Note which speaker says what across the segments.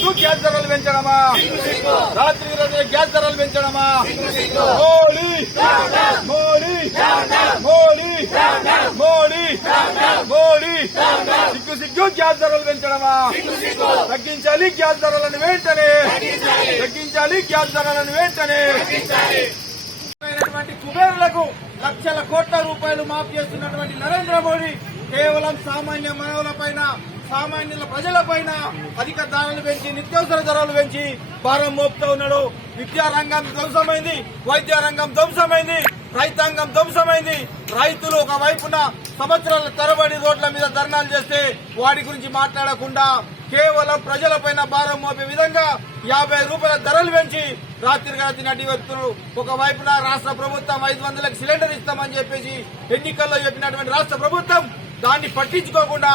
Speaker 1: సిగ్గు గ్యాస్ ధరలు పెంచడమా? రాత్రి రోజు గ్యాస్ ధరలు పెంచడమా? మోడీ! మోడీ! మోడీ! మోడీ! మోడీ! సిగ్గు సిగ్గు గ్యాస్ ధరలు పెంచడమా? తగ్గించాలి గ్యాస్ ధరలను వెంటనే! తగ్గించాలి గ్యాస్ ధరలను వెంటనే! కుబేరులకు లక్షల కోట్ల రూపాయలు మాఫ్ చేస్తున్నటువంటి నరేంద్ర మోడీ కేవలం సామాన్య మానవుల పైన సామాన్యుల ప్రజల పైన అధిక ధరలు పెంచి నిత్యావసర ధరలు పెంచి భారం మోపుతూ ఉన్నాడు. విద్యా రంగం ధ్వంసమైంది వైద్య రంగం ధ్వంసమైంది రైతాంగం ధ్వంసమైంది. రైతులు ఒక వైపున సంవత్సరాల తరబడి రోడ్ల మీద ధర్నాలు చేస్తే వాడి గురించి మాట్లాడకుండా కేవలం ప్రజలపైన భారం మోపే విధంగా యాభై రూపాయల ధరలు పెంచి రాత్రి రాత్రి నటి వ్యక్తులు ఒక వైపున రాష్ట్ర ప్రభుత్వం ఐదు వందలకు సిలిండర్ ఇస్తామని చెప్పేసి ఎన్నికల్లో చెప్పినటువంటి రాష్ట్ర ప్రభుత్వం దాన్ని పట్టించుకోకుండా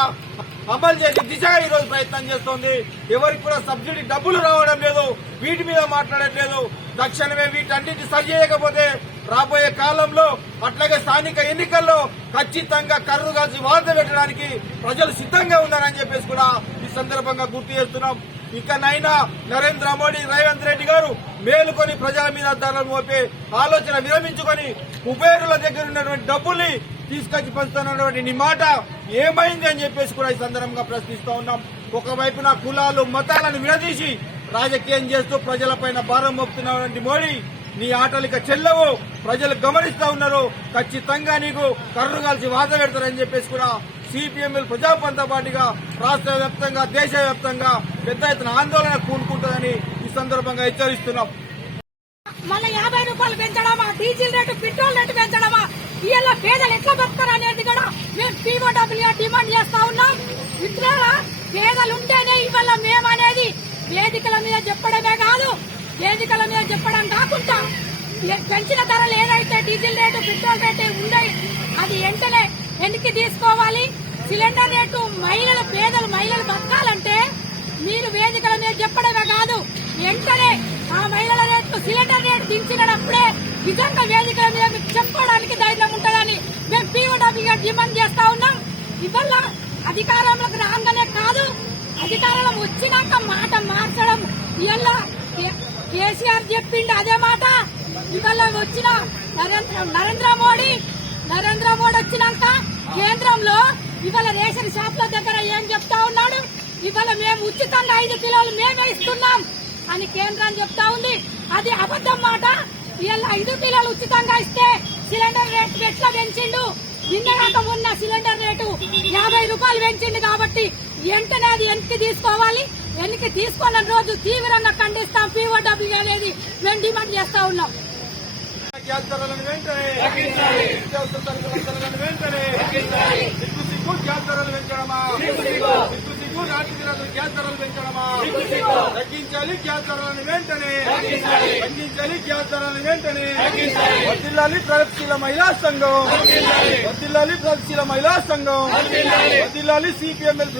Speaker 1: అమలు చేసే దిశగా ఈ రోజు ప్రయత్నం చేస్తోంది. ఎవరికి కూడా సబ్సిడీ డబ్బులు రావడం లేదు. వీటి మీద మాట్లాడట్లేదు. తక్షణమే వీటన్నిటి సరి చేయకపోతే రాబోయే కాలంలో అట్లాగే స్థానిక ఎన్నికల్లో ఖచ్చితంగా కర్రు కాల్చి వార్త పెట్టడానికి ప్రజలు సిద్ధంగా ఉన్నారని చెప్పేసి కూడా ఈ సందర్భంగా గుర్తు చేస్తున్నాం. ఇకనైనా నరేంద్ర మోడీ రేవంత్ రెడ్డి గారు మేలుకొని ప్రజల మీద ధరలు మోపే ఆలోచన విరమించుకొని కుబేరుల దగ్గర ఉన్నటువంటి డబ్బుల్ని తీసుకొచ్చి పంచుతున్నటువంటి నీ మాట ఏమైంది అని చెప్పేసి కూడా ఈ సందర్భంగా ప్రశ్నిస్తా ఉన్నాం. ఒకవైపున కులాలు మతాలను విడదీసి రాజకీయం చేస్తూ ప్రజలపైన భారం మోపుతున్నటువంటి మోడీ నీ ఆటలిక చెల్లవు ప్రజలు గమనిస్తా ఉన్నారు. ఖచ్చితంగా నీకు కర్రు కాల్చి వాద పెడతారని చెప్పేసి కూడా సిపిఎంఎల్ ప్రజాపంత పార్టీగా రాష్ట్ర వ్యాప్తంగా దేశ వ్యాప్తంగా పెద్ద ఎత్తున ఆందోళన కూనుకుంటుందని ఈ సందర్భంగా హెచ్చరిస్తున్నాం.
Speaker 2: మళ్ళీ యాభై రూపాయలు పెంచడం డీజిల్ రేటు పెట్రోల్ రేటు పెంచడమా? ఇవాళ పేదలు ఎట్లా బతుకుతారు అనేది కూడా మేము పీఓడబ్ల్యూ డిమాండ్ చేస్తా ఉన్నాం. మిత్రులారా పేదలు ఉంటేనే ఇవాళ మేము అనేది వేదికల మీద చెప్పడమే కాదు వేదికల మీద చెప్పడం కాకుండా పెంచిన ధరలు ఏదైతే డీజిల్ రేటు పెట్రోల్ రేటు ఉన్నాయి అది వెంటనే వెనక్కి తీసుకోవాలి. సిలిండర్ రేటు మహిళలు పేదలు మహిళలు బతకాలంటే మీరు వేదికల మీద చెప్పడమే కాదు వెంటనే ఆ మహిళల రేట్లు సిలిండర్ రేటు దించినప్పుడే నిజంగా వేదికల మీద మీకు చెప్పుకోవడానికి డిమాండ్ చేస్తా ఉన్నాం. ఇవల్ల అధికారంలోకి రాగానే కాదు అధికారంలో వచ్చినాక మాట మార్చడం. ఇవల్ల కేసీఆర్ చెప్పిండు అదే మాట. ఇవాళ వచ్చిన నరేంద్ర నరేంద్ర మోడీ నరేంద్ర మోడీ వచ్చినాక కేంద్రంలో ఇవాళ రేషన్ షాప్ల దగ్గర ఏం చెప్తా ఉన్నాడు? ఇవాళ మేము ఉచితంగా ఐదు కిలోలు మేమే ఇస్తున్నాం అని కేంద్రం చెప్తా ఉంది. అది అబద్ధం మాట. ఇవాళ ఐదు కిలోలు ఉచితంగా ఇస్తే సిలిండర్ రేట్ ఎట్లా పెంచిండు? నిన్నగాక ఉన్న సిలిండర్ రేటు యాభై రూపాయలు పెంచిండు కాబట్టి వెంటనే అది వెనక్కి తీసుకోవాలి? వెనక్కి తీసుకున్న రోజు తీవ్రంగా ఖండిస్తాం. పీఓడబ్ల్యూ అనేది మేము డిమాండ్ చేస్తా ఉన్నాం.
Speaker 1: గ్యాస్ ధరలను వెంటనే నిత్యావసర సరుకుల ధరలను వెంటనే సిగ్గు సిగ్గు గ్యాస్ ధరలు పెంచడమా సిగ్గు రాత్రి రాత్రి గ్యాస్ ధరలు పెంచడమా? తగ్గించాలి గ్యాస్ ధరలను వెంటనే. తగ్గించాలి. గ్యాస్ ధరలను వెంటనే. వదిల్లాలి ప్రగతిశీల మహిళా సంఘం. వదిల్లాలి ప్రగతిశీల మహిళా సంఘం. వదిల్లాలి సిపిఎంఎల్